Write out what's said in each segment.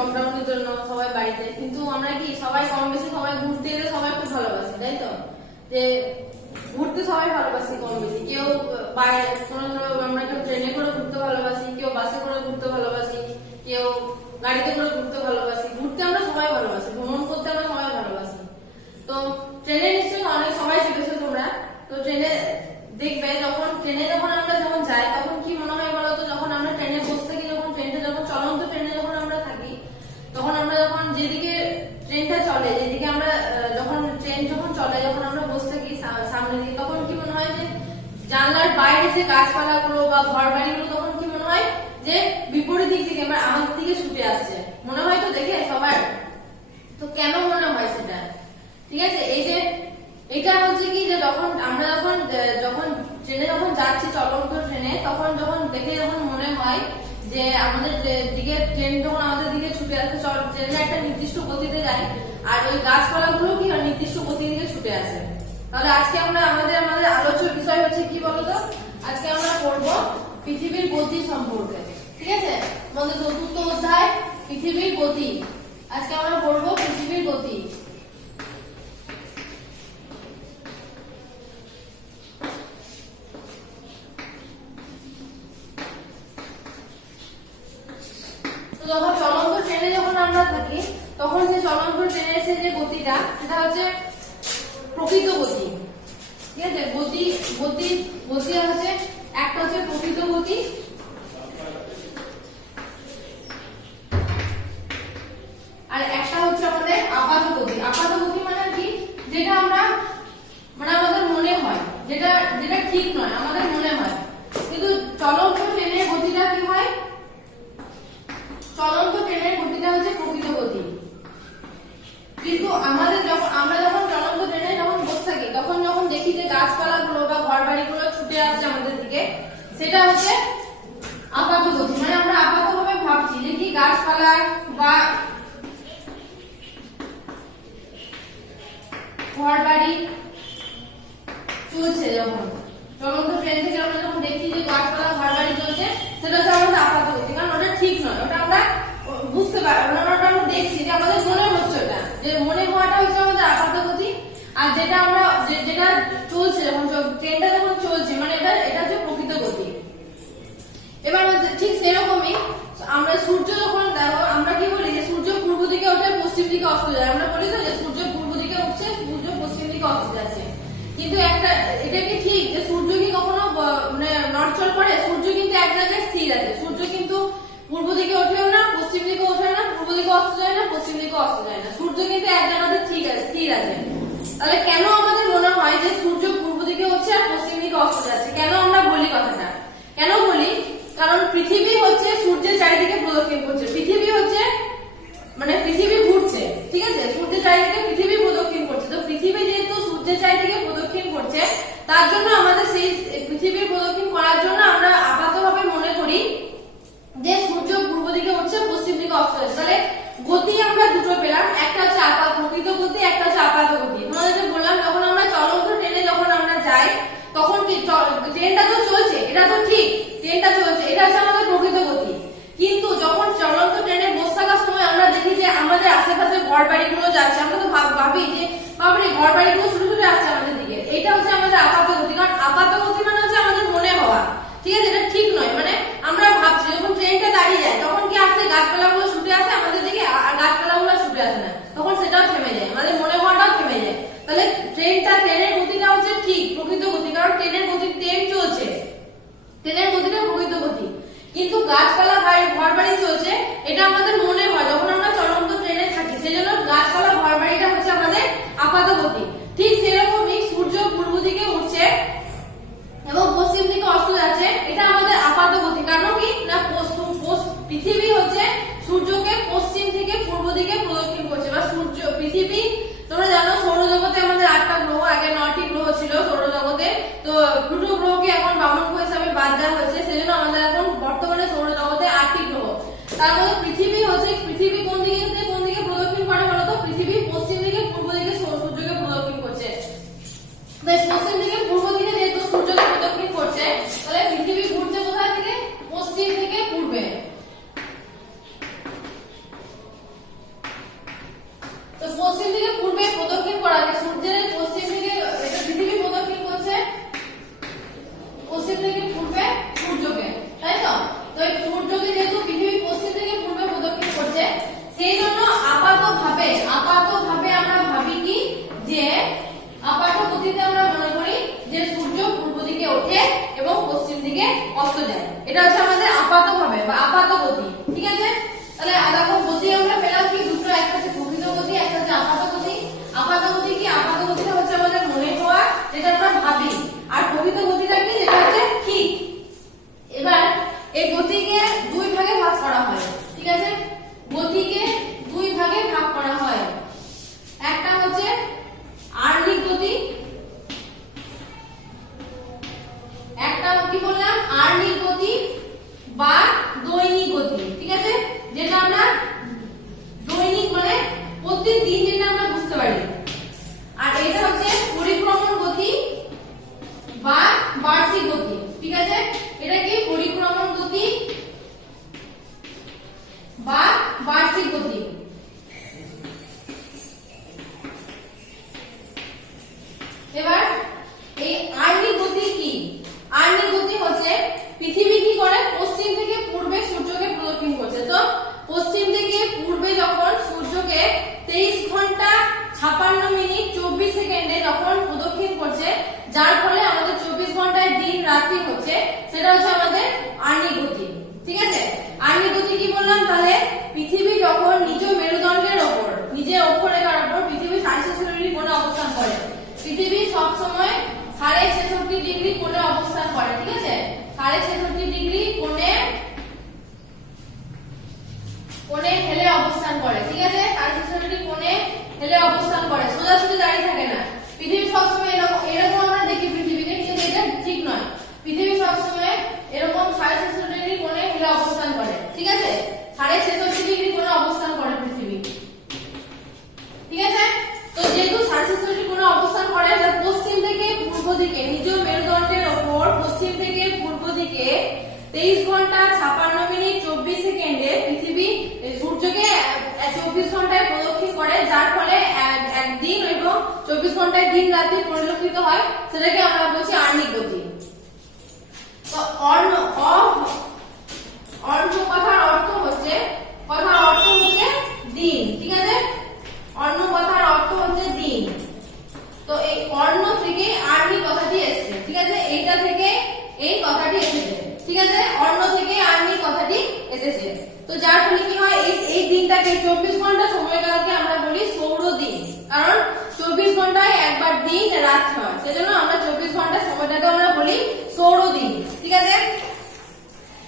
লকডাউনের জন্য সবাই বাড়িতে, কিন্তু আমরা কি সবাই কম বেশি সবাই ঘুরতে যেতে সবাই খুব ভালোবাসি, তাই তো? যে ঘুরতে সবাই ভালোবাসি কম বেশি, কেউ বাইরে কোনো আমরা কেউ ট্রেনে করে ঘুরতে ভালোবাসি, কেউ বাসে করে ঘুরতে ভালোবাসি, কেউ গাড়িতে করে ঘুরতে ভালোবাসি। ঘুরতে আমরা সবাই ভালোবাসি, ভ্রমণ করতে আমরা সবাই ভালোবাসি। তো ট্রেনে নিশ্চয়ই অনেক সবাই চেপেছো তোমরা। তো ট্রেনে দেখবে ট্রেনে যখন আমরা যাই তখন কি মনে হয় বলতো, যখন আমরা ট্রেনে বসে থাকি, যখন ট্রেনটা যখন চলন্ত ট্রেনে যখন আমরা থাকি, তখন আমরা যখন যেদিকে ট্রেনটা চলে, যেদিকে আমরা যখন ট্রেন যখন চলে, যখন আমরা বসে থাকি সামনে দিকে, তখন কি মনে হয় যে জানলার বাইরে যে গাছপালাগুলো বা ঘর বাড়িগুলো, তখন কি মনে হয় যে বিপরীত দিক থেকে আমাদের দিকে ছুটে আসছে, মনে হয় তো দেখে সবার। তো কেন মনে হয় সেটা? ঠিক আছে, এই যে এটা হচ্ছে কি যে আমরা যখন ট্রেনে যখন যাচ্ছি চলন্ত ট্রেনে, তখন যখন দেখে যখন মনে হয় যে আমাদের দিকে ট্রেন যখন আমাদের দিকে ছুটে আসছে, ট্রেনে একটা নির্দিষ্ট গতিতে যায়, আর ওই গাছপালাগুলো কি নির্দিষ্ট গতি দিকে ছুটে আসে। তাহলে আজকে আমরা আমাদের আলোচ্য বিষয় হচ্ছে কি বলতো, আজকে আমরা পড়বো পৃথিবীর গতি সম্পর্কে। ঠিক আছে, আমাদের চতুর্থ অধ্যায় পৃথিবীর গতি। আজকে আমরা পড়বো পৃথিবীর গতি। যখন চলন্ত ট্রেনে যখন আমরা থাকি, তখন সেই চলন্ত ট্রেনের যে গতিটা, সেটা হচ্ছে প্রকৃত গতি। ঠিক আছে, গতি হচ্ছে একটা হচ্ছে প্রকৃত গতি, আর একটা হচ্ছে আমাদের আপাত গতি। আপাত গতি মানে কি, যেটা আমরা আমাদের মনে হয়, যেটা ঠিক নয়, আমাদের মনে হয়। কিন্তু চলন্ত ট্রেনের গতিটা কি হয়, চলন্ত ট্রেনের গতিটা হচ্ছে প্রকৃত গতি। কিন্তু আমরা যখন চলন্ত ট্রেনে যখন বসে থাকি, তখন যখন দেখি যে গাছপালাগুলো বা ঘর বাড়িগুলো ছুটে আসছে আমাদের দিকে, সেটা হচ্ছে আপাত গতি। মানে আমরা আপাতভাবে ভাবছি যে কি গাছপালা বা ঘর বাড়ি চলছে, যখন চলন্ত ট্রেন থেকে আমরা যখন দেখি যে গাছপালা ঘর বাড়ি চলছে, সেটা হচ্ছে আমাদের আপাত গতি। কারণ ওটা ঠিক নয়, ওটা আমরা বুঝতে পারি, ওটা আমরা দেখছি যে আমাদের মনে হচ্ছে, ওটা যে মনে হওয়াটা হচ্ছে আমাদের আপাত গতি। আর যেটা চলছে, যখন ট্রেনটা যখন চলছে, মানে এটা হচ্ছে প্রকৃত গতি। এবার ঠিক সেরকমই আমরা সূর্য যখন দেখো, আমরা কি বলি যে সূর্য পূর্ব দিকে ওঠে, পশ্চিম দিকে অস্ত যায়। আমরা বলি তো যে সূর্য পূর্ব দিকে উঠছে, সূর্য পশ্চিম দিকে অস্ত যাচ্ছে। কিন্তু এটা কি ঠিক যে সূর্য কি কখনো নড়চড় করে? সূর্য কিন্তু এক জায়গায় স্থির আছে। সূর্য কিন্তু পূর্ব দিকে ওঠেও না, পশ্চিম দিকে ওঠে না, পূর্ব দিকে অস্ত যায় না, পশ্চিম দিকে অস্ত যায় না। সূর্য কিন্তু এক জায়গাতে ঠিক আছে, স্থির আছে। তাহলে কেন আমাদের মনে হয় যে সূর্য পূর্ব দিকে হচ্ছে আর পশ্চিম দিকে অস্ত যাচ্ছে? কেন আমরা বলি কথাটা? কেন বলি? কারণ পৃথিবী হচ্ছে সূর্যের চারিদিকে প্রদক্ষিণ করছে। পৃথিবী হচ্ছে পৃথিবী ঘুরছে, ঠিক আছে, সূর্যের চারিদিকে পৃথিবী প্রদক্ষিণ করছে। তো পৃথিবী যেহেতু সূর্যের চারিদিকে প্রদক্ষিণ করছে, তার জন্য আমাদের সেই পৃথিবীর প্রদক্ষিণ করার জন্য আমরা আপাতভাবে মনে করি যে সূর্য পূর্ব দিকে উঠছে, পশ্চিম দিকে অস্ত যাচ্ছে। তাহলে গতি আমরা দুটো পেলাম, একটা হচ্ছে প্রকৃত গতি, একটা হচ্ছে আপাত গতি। তোমাদের বললাম, যখন আমরা চলন্ত ট্রেনে যখন আমরা যাই, তখন কি ট্রেনটা তো চলছে, এটা তো ঠিক, ট্রেনটা চলছে, এটা হচ্ছে আমাদের প্রকৃত গতি। কিন্তু যখন চলন্ত ট্রেনে বসে থাকার সময় আমরা দেখি যে আমাদের আশেপাশে ঘর বাড়িগুলো যাচ্ছে, আমরা তো ভাবি যে বাবরে ঘর বাড়িগুলো ছুটে ছুটে আসছে আমাদের দিকে, এটা হচ্ছে আমাদের আপাত গতি। কারণ আপাত গতি মানে হচ্ছে আমাদের মনে হওয়া, ঠিক আছে, এটা ঠিক নয়। আমরা ভাবছি, যখন ট্রেনটা দাঁড়িয়ে যায়, তখন কি আসছে, গাছপালাগুলো ছুটে আসে আমাদের দিকে, আর গাছপালাগুলো ছুটে আসে না, তখন সেটাও থেমে যায়, আমাদের মনে হওয়াটাও থেমে যায়। তাহলে ট্রেনের গতিটা হচ্ছে ঠিক প্রকৃত গতি, কারণ ট্রেন চলছে, ট্রেনের গতিটা প্রকৃত গতি। কিন্তু গাছপালা ঘর বাড়ি চলছে, এটা আমাদের মনে হয় যখন আমরা চলন্ত ট্রেনে থাকি, সেজন্য গাছপালা ঘর বাড়িটা হচ্ছে আমাদের আপাত গতি। ঠিক সেরকমই সূর্য পূর্ব দিকে উঠছে এবং পশ্চিম দিকে অস্ত যাচ্ছে, এটা আমাদের আপাত গতি। কারণ কি না, পৃথিবী হচ্ছে সূর্যকে পশ্চিম থেকে পূর্ব দিকে প্রদক্ষিণ করছে। বা পৃথিবী, তোমরা জানো সৌরজগতে আমাদের 8টা গ্রহ, আগে 9টি গ্রহ ছিল সৌরজগতে। তো প্লুটো গ্রহকে এখন বামন গ্রহ হিসাবে বাদ দেওয়া হয়েছে, সেজন্য আমাদের এখন বর্তমানে সৌরজগতে 8টি গ্রহ। তার মধ্যে পৃথিবী কোন দিকে প্রদক্ষিণ করে বলতো? পৃথিবী পশ্চিম দিকে পূর্ব দিকে সূর্যকে প্রদক্ষিণ করছে। বেশ, পশ্চিম দিকে পূর্ব দিকে যেহেতু সূর্যকে প্রদক্ষিণ করছে, তাহলে পৃথিবী ঘুরছে কোথায় থেকে? পশ্চিম থেকে পূর্বে। পশ্চিম থেকে পূর্বে প্রদক্ষিণ করা, সূর্যের পশ্চিম থেকে এটা পৃথিবী প্রদক্ষিণ করছে পশ্চিম থেকে পূর্বে সূর্যকে, তাই তো? তো এই সূর্যকে যেহেতু পৃথিবী পশ্চিম থেকে পূর্বে প্রদক্ষিণ করছে, সেই জন্য আপাতভাবে আমরা ভাবি কি যে আপাত গতিতে আমরা মনে করি যে সূর্য পূর্ব দিকে ওঠে এবং পশ্চিম দিকে অস্ত যায়। এটা হচ্ছে আমাদের আপাতভাবে বা আপাত গতি, ঠিক আছে? তাহলে দেখো গতি আমরা পেলাম কি দুটো, একটা হচ্ছে প্রকৃত গতি, একটা হচ্ছে আপাত গতি। আপাত গতি কি? আপাত গতিটা হচ্ছে আমাদের মনে হওয়া, যেটা আমরা ভাবি, আর প্রকৃত গতিটা কি? যেটা হচ্ছে ঠিক। এবার এই গতিকে দুই ভাগে ভাগ করা হয়, ঠিক আছে? গতিকে দুই ভাগে ভাগ করা হয়। একটা হচ্ছে আর্নিক গতি, একটা কি বললাম? আর্নিক গতি বা দৈনিক গতি, ঠিক আছে? যেটা আমরা দৈনিক মানে প্রতিদিন যেটা আমরা বুঝতে পারি। আর এটা হচ্ছে পরিক্রমণ গতি বা বার্ষিক গতি, ঠিক আছে? এটা কি? পরিক্রমণ গতি বা বার্ষিক গতি। এবার এই আর্নিক গতি কি? আর্নিক গতি হচ্ছে পৃথিবী কি করে? পশ্চিম থেকে পূর্বে সূর্যকে প্রদক্ষিণ করছে। তো পশ্চিম থেকে পূর্বে যখন সূর্যকে 23 ঘন্টা 56 মিনিট 24 সেকেন্ডে যখন প্রদক্ষিণ করছে, যার ফলে আমাদের 24 ঘন্টায় দিন রাত্রি হচ্ছে, সেটা হচ্ছে আমাদের আর্নিক গতি, ঠিক আছে? আর্নিক গতি কি বললাম? তাহলে পৃথিবী যখন নিজ মেরুদণ্ডের ওপর, নিজের অক্ষরেখার ওপর পৃথিবী 66 ডিগ্রি কোণে অবস্থান করে, পৃথিবী সবসময় 66.5 ডিগ্রি কোণে অবস্থান করে, ঠিক আছে? 66.5 ডিগ্রি কোণে হেলে অবস্থান করে, ঠিক আছে? 66 ডিগ্রি কোণে হেলে অবস্থান করে, সোজাসুজি দাঁড়িয়ে থাকে না। পৃথিবী সবসময় এরকম আমরা দেখি পৃথিবীকে, কিন্তু এটা ঠিক নয়। পৃথিবী সবসময় এরকম 66 ডিগ্রি কোণে হেলে অবস্থান করে, ঠিক আছে? 66 ডিগ্রি কোণে অবস্থান করে পৃথিবী, ঠিক আছে? তো যেহেতু 66 ডিগ্রি কোণে অবস্থান করে, তার পশ্চিম থেকে পূর্ব দিকে, নিজ মেরুদণ্ডের ওপর পশ্চিম থেকে পূর্ব দিকে 23 ঘন্টা 56 মিনিট 24 সেকেন্ডে পৃথিবী সূর্যকে 24 ঘন্টায় প্রদক্ষিণ করে, যার ফলে একদিন এবং 24 ঘন্টায় দিন রাত্রি পরিলক্ষিত হয়, সেটাকে আমরা বলছি আর্নিক গতি। তো কথার অর্থ হচ্ছে দিন, ঠিক আছে? অর্ণ কথার অর্থ হচ্ছে দিন। তো এই অর্ণ থেকে আর্নি কথাটি এসেছে, ঠিক আছে? এইটা থেকে এই কথাটি এসেছে, ঠিক আছে? অর্ণ থেকে আর্নি কথাটি এসেছে। তো যার ফলে কি হয়? এই দিনটাকে 24 ঘন্টা সময়কালকে আমরা বলি সৌর দিন, কারণ 24 ঘন্টায় একবার দিন রাত হয়, সেজন্য আমরা 24 ঘন্টা সময়টাকে আমরা বলি সৌর দিন, ঠিক আছে?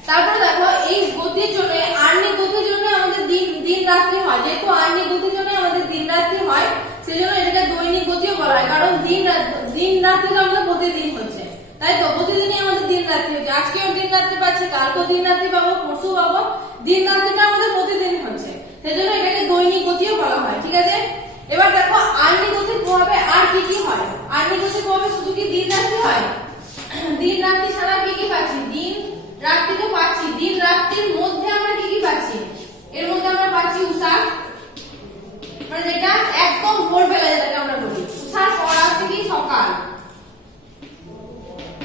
তারপরে দেখো এই গতির জন্য, আর্নিক গতির জন্য আমাদের দিন রাত্রি হয়। যেহেতু আর্নিক গতির জন্য আমাদের দিন রাত্রি হয়, সেজন্য এটাকে দৈনিক গতিও বলা হয়, কারণ দিন রাত্রি তো আমাদের প্রতিদিন হচ্ছে, তাই তো? প্রতিদিনই আমাদের দিন রাত্রি হচ্ছে, আজকেও দিন রাত্রি পাচ্ছি, কালকেও দিন রাত্রি পাবো, পরশু পাবো, দিন রাত্রিটা আমাদের প্রতিদিন হচ্ছে, সেজন্য এটাকে দৈনিক গতিও বলা হয়, ঠিক আছে? এবার দেখো আর্নিক গতির প্রভাবে আর কি কি হয়? আর্নিক গতির প্রভাবে শুধু কি দিন রাত্রি হয়? দিন রাত্রি ছাড়া কি কি পাচ্ছি? দিন রাত্রি তো পাচ্ছি, দিন রাত্রির মধ্যে আমরা কি কি পাচ্ছি? এর মধ্যে আমরা পাচ্ছি উষা, মানে যেটা একদম ভোরবেলা যেটাকে আমরা বলি। উষার পর আসছে কি? সকাল,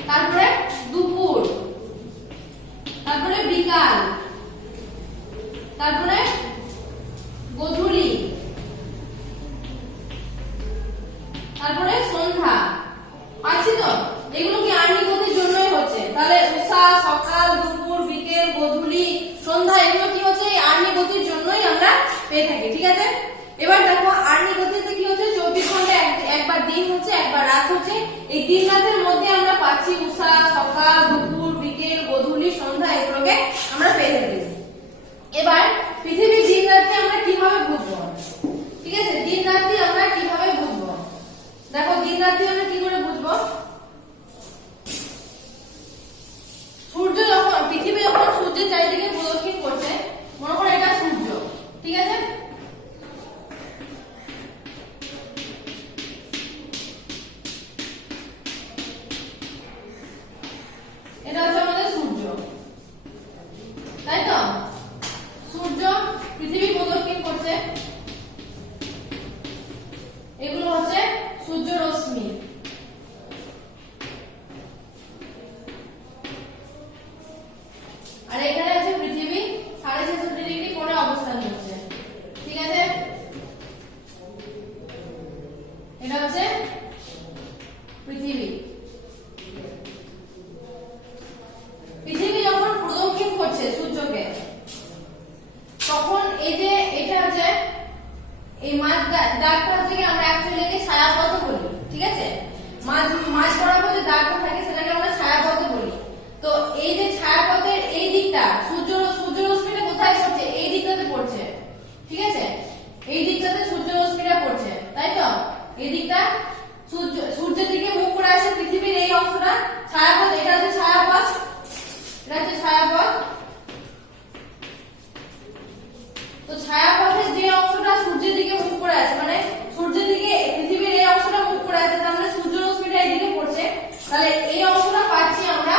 তারপরে দুপুর, তারপরে বিকাল, তারপরে গোধূলি, তারপরে সন্ধ্যা। পাচ্ছি তো? এগুলো কি আর্নিক গতির জন্যই হচ্ছে। তাহলে উষা, সকাল, দুপুর, বিকেল, গোধূলি, সন্ধ্যা, এগুলো কি হচ্ছে? এই আর্নিক গতির জন্যই আমরা পেয়ে থাকি, ঠিক আছে? এবার দেখো আর্নিক গতিতে কি হচ্ছে? 24 ঘন্টা একবার দিন হচ্ছে, একবার রাত হচ্ছে। এই দিন রাতের মধ্যে আমরা পাচ্ছি উষা, সকাল, দুপুর, বিকেল, গোধূলি, সন্ধ্যা, এগুলোকে আমরা পেয়ে থাকি। এবার পৃথিবীর দিন রাত্রি আমরা কিভাবে বুঝবো? ঠিক আছে, দিন রাত্রি আমরা কিভাবে বুঝবো? দেখো দিন রাত্রি আমরা কি করে বুঝবো? সূর্য যখন, পৃথিবী যখন সূর্যের চারিদিকে প্রদক্ষিণ করছে, মনে করো এটা সূর্য, ঠিক আছে? এটা হচ্ছে আমাদের সূর্য, তাই তো? সূর্য পৃথিবী প্রদক্ষিণ করছে, সূর্য রশ্মি, আর এখানে আছে পৃথিবী 66.5 ডিগ্রি কোণে অবস্থান করছে। ঠিক আছে, এটা হচ্ছে পৃথিবী। পৃথিবী যখন প্রদক্ষিণ করছে সূর্যকে, তখন এই যে এটা হচ্ছে এই মাঝ দাগটা হচ্ছে কি আমরা অ্যাকচুয়ালি ছায়াপথ বলি। ঠিক আছে, মাঝ বরাবর যে দাগটা থাকে সেটাকে আমরা ছায়াপথ বলি। তো এই যে ছায়াপথের এই দিকটা সূর্য রশ্মিটা কোথায় পড়ছে? এই দিকটাতে পড়ছে। ঠিক আছে, এই দিকটাতে সূর্য রশ্মিটা পড়ছে, তাই তো? এই দিকটা সূর্যের দিকে মুখ করে আছে পৃথিবীর এই অংশটা ছায়াপথ। এটা হচ্ছে ছায়াপথ, এটা হচ্ছে ছায়াপথ। তো ছায়াপথের যে অংশটা সূর্যের দিকে মুখ করে আছে, মানে সূর্যের দিকে পৃথিবীর এই অংশটা মুখ করে আছে, তার মানে সূর্য রশ্মিটা এইদিকে পড়ছে, তাহলে এই অংশটা পাচ্ছি আমরা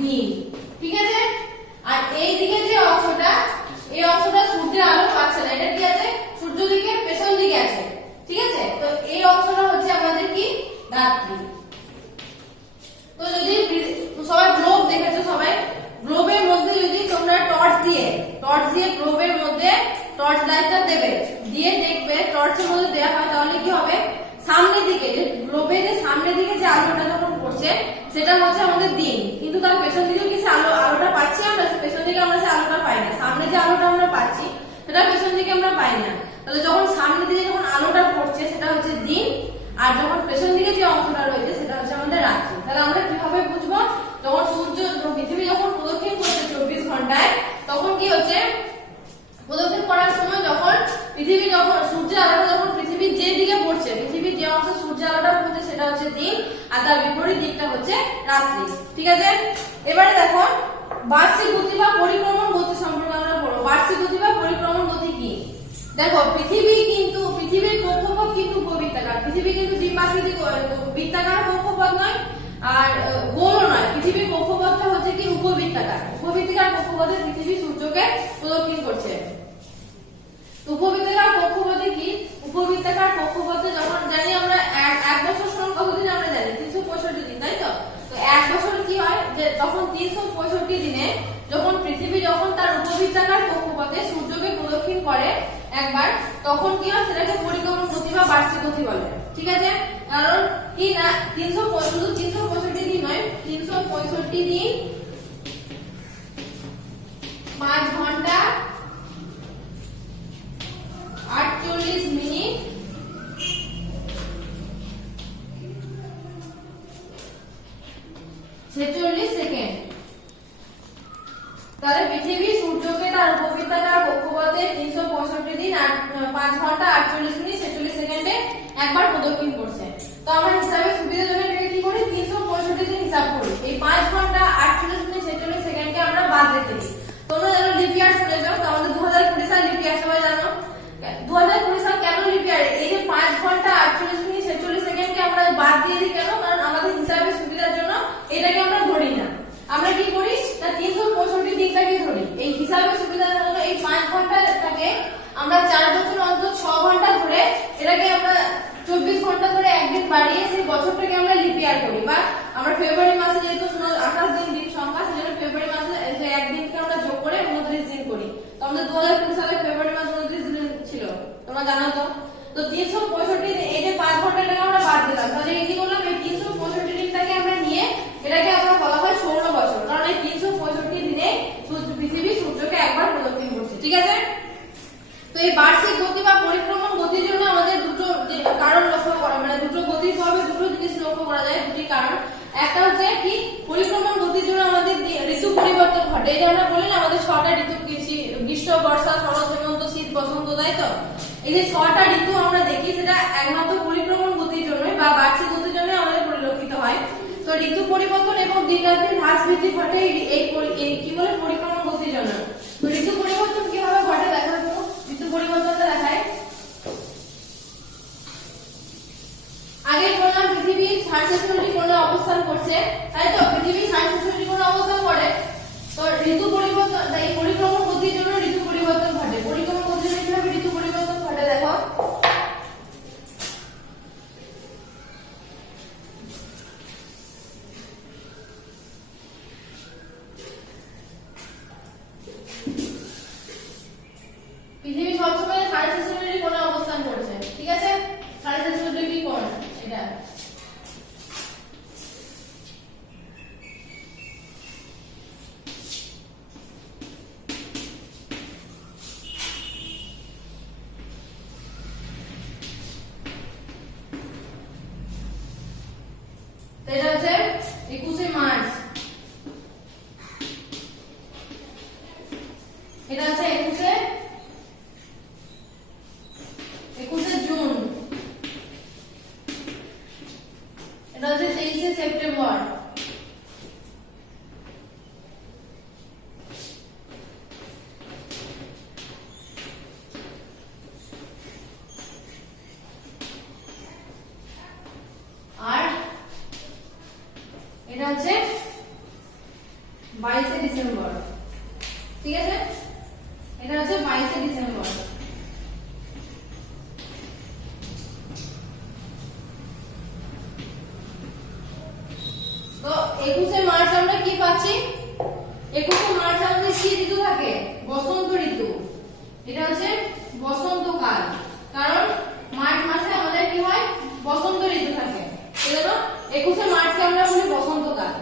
দিন। ঠিক আছে, আর এই দিকে যে অংশটা, এই অংশটা সূর্যের আলো পাচ্ছে না, এটা কি আছে? সূর্য দিকে পেছন দিকে আছে। ঠিক আছে, তো এই অংশটা হচ্ছে আমাদের কি? রাত্রি। তো যদি সবাই গ্লোব দেখেছো, সবাই গ্লোবের মধ্যে যদি তোমরা টর্চ দিয়ে গ্লোবের মধ্যে টর্চ লাইটটা দেবে, দিয়ে দেখবে টর্চের মধ্যে দেওয়া হয়, তাহলে কি হবে? সামনের দিকে গ্লোবের সামনের দিকে যে আলোটা যখন পড়ছে সেটা হচ্ছে আমাদের দিন, কিন্তু তার পেছন দিকেও কি আলোটা পাচ্ছি আমরা? পেছন দিকে আমরা সে আলোটা পাই না। সামনে যে আলোটা আমরা পাচ্ছি সেটা পেছন দিকে আমরা পাই না। তাহলে যখন সামনের দিকে যখন আলোটা পড়ছে সেটা হচ্ছে দিন, আর যখন পেছন দিকে যে অংশটা রয়েছে সেটা হচ্ছে আমাদের রাত্রি। তাহলে আমরা কিভাবে বুঝবো? যখন পৃথিবী যখন প্রদক্ষিণ করছে 24 ঘন্টায়, তখন কি হচ্ছে? প্রদক্ষিণ করার সময় যখন সূর্যের আলোটা যখন পৃথিবীর যে দিকে পড়ছে, পৃথিবীর যে অংশে সূর্যের আলোটা পড়ছে সেটা হচ্ছে দিন, আর তার বিপরীত দিকটা হচ্ছে রাত্রি। ঠিক আছে, এবারে দেখো বার্ষিক গতি বা পরিক্রমণ গতি সম্পর্কে আমরা পড়বো। বার্ষিক গতি বা পরিক্রমণ গতি কি? দেখো পৃথিবীর কক্ষপথ কিন্তু উপবৃত্তাকার। পৃথিবী কিন্তু দ্বিমাত্রিক বৃত্তাকার কক্ষপথ নয়, আর গোলও নয়। পৃথিবীর কক্ষপথটা হচ্ছে কি? উপবৃত্তাকার। উপবৃত্তাকার কক্ষপথে পৃথিবী সূর্যকে প্রদক্ষিণ করছে। উপবৃত্তাকার কক্ষপথে কি? উপবৃত্তাকার কক্ষপথে যখন জানি আমরা এক বছর সমান কতদিন আমরা জানি? 365 দিন, তাই তো? তো এক বছর কি হয়? যে তখন 365 দিনে যখন পৃথিবী তার উপবৃত্তাকার কক্ষপথে সূর্যকে প্রদক্ষিণ করে একবার, তখন কি হয়? সেটাকে পরিক্রমণ গতি বা বার্ষিক গতি বলে। ঠিক আছে, কারণ কি না 365 দিন নয়, 365 দিন 5 ঘন্টা 48 মিনিট 46 সেকেন্ড। তাহলে পৃথিবী সূর্যকে তার উপবৃত্তাকার কক্ষপথে 365 দিন 5 ঘন্টা 48 মিনিট 46 সেকেন্ডে একবার প্রদক্ষিণ করছে। তো আমরা হিসাবের সুবিধার জন্য এটাকে কি করি? 365 দিন হিসাব করি। এই 5 ঘন্টা 48 মিনিট 46 সেকেন্ডকে আমরা বাদ রেখে দিই। তোমরা জানো লিপ ইয়ার শুনেছো, তো আমাদের 2020 সাল লিপ ইয়ার, সবাই জানো 2020 সাল কেন লিপ ইয়ার? এই যে 5 ঘন্টা 48 মিনিট 46 সেকেন্ডকে আমরা বাদ দিয়ে দিই কেন? কারণ আমাদের হিসাবের সুবিধার জন্য এটাকে আমরা ধরি না। আমরা কি করি না 365 দিনটাকে ধরি। এই হিসাবের সুবিধার জন্য এই 5 ঘন্টাটাকে আমরা 4 বছর অন্তর 6 ঘন্টা ধরে এটাকে আমরা 24 ঘন্টা ধরে একদিন বাড়িয়ে সেই বছরটাকে আমরা লিপ ইয়ার করি। বা আমরা ফেব্রুয়ারি মাসে যেহেতু 28 দিন সংখ্যা, সেজন্য ফেব্রুয়ারি মাসে যে একদিনকে আমরা যোগ করে 29 দিন করি। তো আমাদের 2020 সালে ফেব্রুয়ারি মাস 29 দিন ছিল, তোমরা জানো তো? তো 365 দিন এই যে 5 ঘন্টাটাকে আমরা বাদ দিলাম, তাহলে কি করলাম? এই 365 দিনটাকে আমরা নিয়ে এটাকে আমরা বলা হয় সৌর বছর। কারণ এই 365 দিনে পৃথিবী সূর্যকে একবার প্রদক্ষিণ করছে। ঠিক আছে, তো এই বার্ষিক গতি বা পরিক্রমণ গতির জন্য আমাদের দুটো কারণ লক্ষ্য করা, মানে দুটো গতির প্রভাবে দুটো জিনিস লক্ষ্য করা যায়। দুটি কারণ, একটা হচ্ছে কি? পরিক্রমণ গতির জন্য আমাদের ঋতু পরিবর্তন ঘটে। এই যে আমরা বলি না আমাদের 6টা ঋতু, গ্রীষ্ম, বর্ষা, শরৎ, হেমন্ত, শীত, বসন্ত, তাই তো? এই যে 6টা ঋতু আমরা দেখি, সেটা একমাত্র পরিক্রমণ গতির জন্যই বা বার্ষিক গতির জন্য আমাদের পরিলক্ষিত হয়। তো ঋতু পরিবর্তন এবং দিন রাতের হ্রাস বৃদ্ধি ঘটে এই কি বলে? পরিক্রমণ গতির জন্য। তো ঋতু পরিবর্তন কিভাবে ঘটে দেখা যাবে? ঋতু পরিবর্তনটা দেখায়। আগে বললাম পৃথিবী 66 কোণে অবস্থান করছে, তাই তো? পৃথিবী 66 কোণে অবস্থান করে। তো ঋতু পরিবর্তন, এই পরিক্রমণ গতির জন্য ঋতু পরিবর্তন ঘটে। পরিক্রমণ গতির জন্য কিভাবে ঋতু পরিবর্তন ঘটে দেখো। 66 ডিগ্রি কোণে অবস্থান করছে, ঠিক আছে? 66 ডিগ্রি কোণ এটা। এটা হচ্ছে 21শে মার্চ, এটা হচ্ছে 21শে জুন, এটা হচ্ছে 23শে সেপ্টেম্বর, আর এটা হচ্ছে 22শে ডিসেম্বর, ঠিক আছে? এটা হচ্ছে 22শে ডিসেম্বর। তো 21শে মার্চ আমরা কি পাচ্ছি? 21শে মার্চ আমাদের কি ঋতু থাকে? বসন্ত ঋতু। এটা হচ্ছে বসন্তকাল, কারণ মার্চ মাসে আমাদের কি হয়? বসন্ত ঋতু থাকে, সেজন্য 21শে মার্চকে আমরা বলি বসন্তকাল।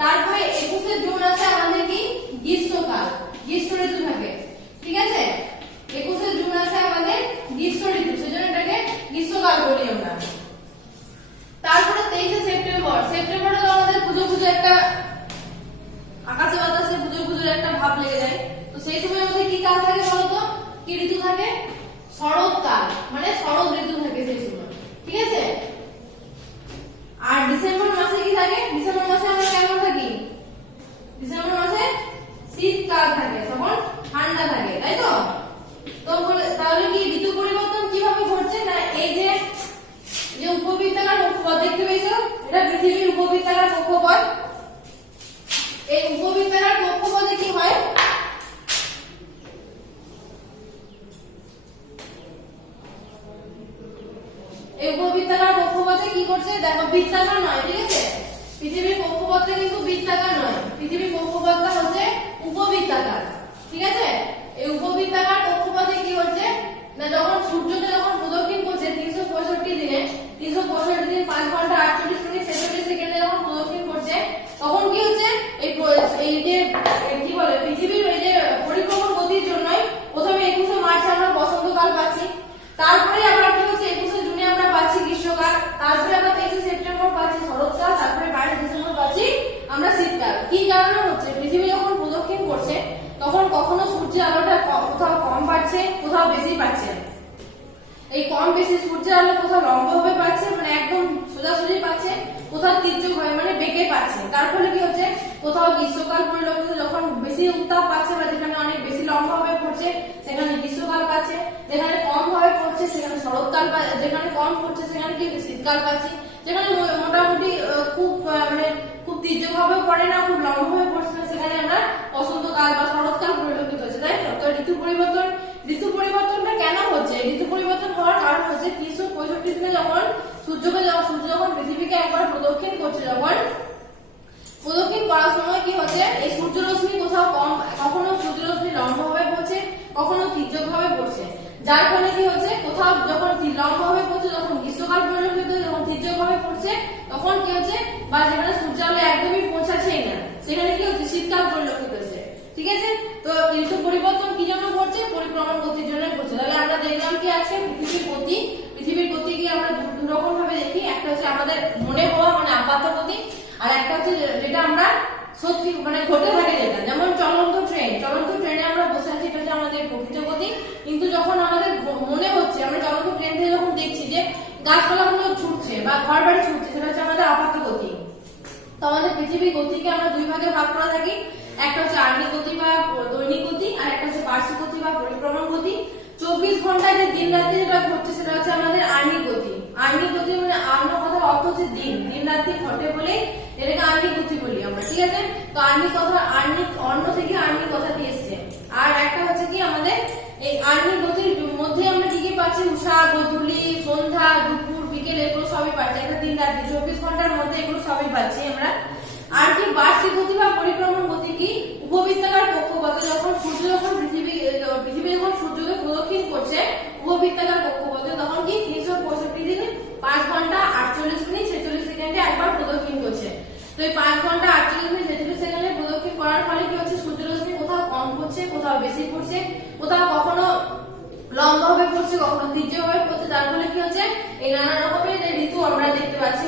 তারপরে 21শে জুন আছে আমাদের কি? গ্রীষ্মকাল, গ্রীষ্ম ঋতু থাকে, ঠিক আছে? 21শে জুন আছে আমাদের গ্রীষ্ম ঋতু, সেজন্য এটাকে গ্রীষ্মকাল বলি আমরা। তারপরে 23শে সেপ্টেম্বর, সেপ্টেম্বরে তো আমাদের পুজো পুজো একটা আকাশে বাতাসে পুজো পুজোর একটা ভাব লেগে যায়। তো সেই সময় আমাদের কি কাল থাকে বলতো? কি ঋতু থাকে? শরৎকাল, মানে শরৎ ঋতু থাকে সেই সময়, ঠিক আছে? আর ডিসেম্বর মাসে কি থাকে? ডিসেম্বর মাসে আমরা কেমন থাকি? ডিসেম্বর মাসে শীতকাল থাকে, তখন ঠান্ডা থাকে, তাই তো? তো তাহলে কি ঋতু পরিবর্তন কিভাবে ঘটছে? না এই যে উপবৃত্তাকার কক্ষপথ দেখতে পেয়েছো, এটা পৃথিবীর উপবৃত্তাকার কক্ষপথ। এই উপবৃত্তাকার কক্ষপথে কি হয়? এই উপবৃত্তাকার কক্ষপথে কি করছে দেখো, বৃত্তাকার নয়, ঠিক আছে? পৃথিবীর কক্ষপথটা কিন্তু বৃত্তাকার নয়, পৃথিবীর কক্ষপথটা হচ্ছে উপবৃত্তাকার, ঠিক আছে? এই উপবৃত্তাকার কক্ষপথে কি হচ্ছে না, যখন সূর্যকে যখন প্রদক্ষিণ করছে 365 দিনে, 365 দিন 5 ঘন্টা 48 মিনিট 46 সেকেন্ডে যখন প্রদক্ষিণ করছে, তখন কি হচ্ছে? এই যে কি বলে পৃথিবীর এই যে পরিক্রমণ গতির জন্যই প্রথমে 21শে মার্চে আমরা বসন্তকাল পাচ্ছি, তারপরে আবার কি হচ্ছে 21শে জুনে আমরা পাচ্ছি গ্রীষ্মকাল, তারপরে আবার 23শে সেপ্টেম্বর পাচ্ছি শরৎকাল, তারপরে 22 ডিসেম্বর পাচ্ছি আমরা শীতকাল। কি কারণে হচ্ছে? পৃথিবী যখন প্রদক্ষিণ করছে তখন কখনো সূর্যের আলোটা কোথাও কম পাচ্ছে, কোথাও বেশি পাচ্ছে। এই কম বেশি সূর্যের আলো কোথাও লম্বভাবে পাচ্ছে, মানে একদম সোজাসুজি পাচ্ছে, কোথাও তীর্যকভাবে মানে বেঁকে পাচ্ছে। তার ফলে কি হচ্ছে? কোথাও গ্রীষ্মকাল পরিলক্ষিত, যখন বেশি উত্তাপ পাচ্ছে বা যেখানে অনেক বেশি লম্বভাবে পড়ছে সেখানে গ্রীষ্মকাল পাচ্ছে, যেখানে কম ভাবে পড়ছে সেখানে শরৎকাল, যেখানে কম পড়ছে সেখানে কি শীতকাল পাচ্ছি, যেখানে মোটামুটি খুব মানে খুব তীর্যকভাবে পড়ে না, খুব লম্বভাবে পড়ছে না, সেখানে আমরা বসন্তকাল বা শরৎকাল পরিলক্ষিত হচ্ছে, তাই তো? তো ঋতু পরিবর্তনটা কেন হচ্ছে? ঋতু পরিবর্তন হওয়ার কারণ হচ্ছে 365 দিনে যখন সূর্য যখন পৃথিবীকে একবার প্রদক্ষিণ করছে, যখন প্রদক্ষিণ করার সময় কি হচ্ছে? এই সূর্যরশ্মি কোথাও কম, কখনো সূর্যরশ্মি লম্বভাবে পড়ছে, কখনো তীর্যকভাবে পড়ছে, যার ফলে কি হচ্ছে? কোথাও যখন লম্বভাবে পড়ছে তখন গ্রীষ্মকাল পরিলক্ষিত, যখন তীর্যকভাবে পড়ছে তখন কি হচ্ছে? বা যেখানে সূর্যালো একদমই পৌঁছাচ্ছেই না সেখানে কি হচ্ছে? শীতকাল পরিলক্ষিত হচ্ছে, ঠিক আছে? তো ঋতু পরিবর্তন কি জন্য ঘটছে? পরিক্রমণ গতির জন্য ঘটছে। তাহলে আমরা দেখলাম কি আছে পৃথিবীর গতি কি আমরা দু রকম ভাবে দেখি, একটা হচ্ছে আমাদের মনে হওয়া মানে আপাত গতি, আর একটা হচ্ছে যেটা আমরা সত্যি মানে ঘটে থাকে, যেটা যেমন চলন্ত ট্রেনে আমরা বসে আছি, এটা হচ্ছে আমাদের প্রকৃত গতি। কিন্তু যখন আমাদের মনে হচ্ছে, আমরা চলন্ত ট্রেন থেকে যখন দেখছি যে গাছপালাগুলো ছুটছে বা ঘর বাড়ি ছুটছে, সেটা হচ্ছে আমাদের আপাত গতি। তো আমাদের পৃথিবীর গতিকে আমরা দুই ভাগে ভাগ করে থাকি, একটা হচ্ছে আর্নিক গতি বা দৈনিক গতি, আর একটা হচ্ছে বার্ষিক গতি বা পরিক্রমণ গতি। 24 ঘন্টায় যে দিন রাত্রি যেটা ঘটছে সেটা হচ্ছে আমাদের আর্নিক গতি। আর্নিক গতি মানে আর্ন কথার অর্থ হচ্ছে দিন রাত্রি ঘটে বলে এটাকে আর্নিক গতি বলি আমরা, ঠিক আছে? তো আর্নিক অন্য থেকে আর্নিক কথাটি এসছে। আর একটা হচ্ছে কি আমাদের এই আর্নিক গতির মধ্যে আমরা কি কি পাচ্ছি? উষা, গোধূলি, সন্ধ্যা, দুপুর, বিকেল, এগুলো সবই পাচ্ছি। একটা দিন রাত্রি 24 ঘন্টার মধ্যে এগুলো সবই পাচ্ছি আমরা। আর কি বার্ষিক গতি বা পরিক্রমণ গতি কি? উপবৃত্তাকার কক্ষপথে যখন সূর্য যখন পৃথিবী যখন সূর্যকে প্রদক্ষিণ করছে করছে উপবৃত্তাকার কক্ষপথে, তখন কি 365 দিন 5 ঘন্টা 48 মিনিট 46 সেকেন্ডে একবার প্রদক্ষিণ করছে। তো এই 5 ঘন্টা 48 মিনিট 46 সেকেন্ডে প্রদক্ষিণ করার ফলে কি হচ্ছে, সূর্যরশ্মি কোথাও কম পড়ছে, কোথাও বেশি পড়ছে, কোথাও কখনো লম্বা ভাবে পড়ছে, কখনো তীর্যক ভাবে পড়ছে, তার ফলে কি হচ্ছে এই নানা রকমের যে ঋতু আমরা দেখতে পাচ্ছি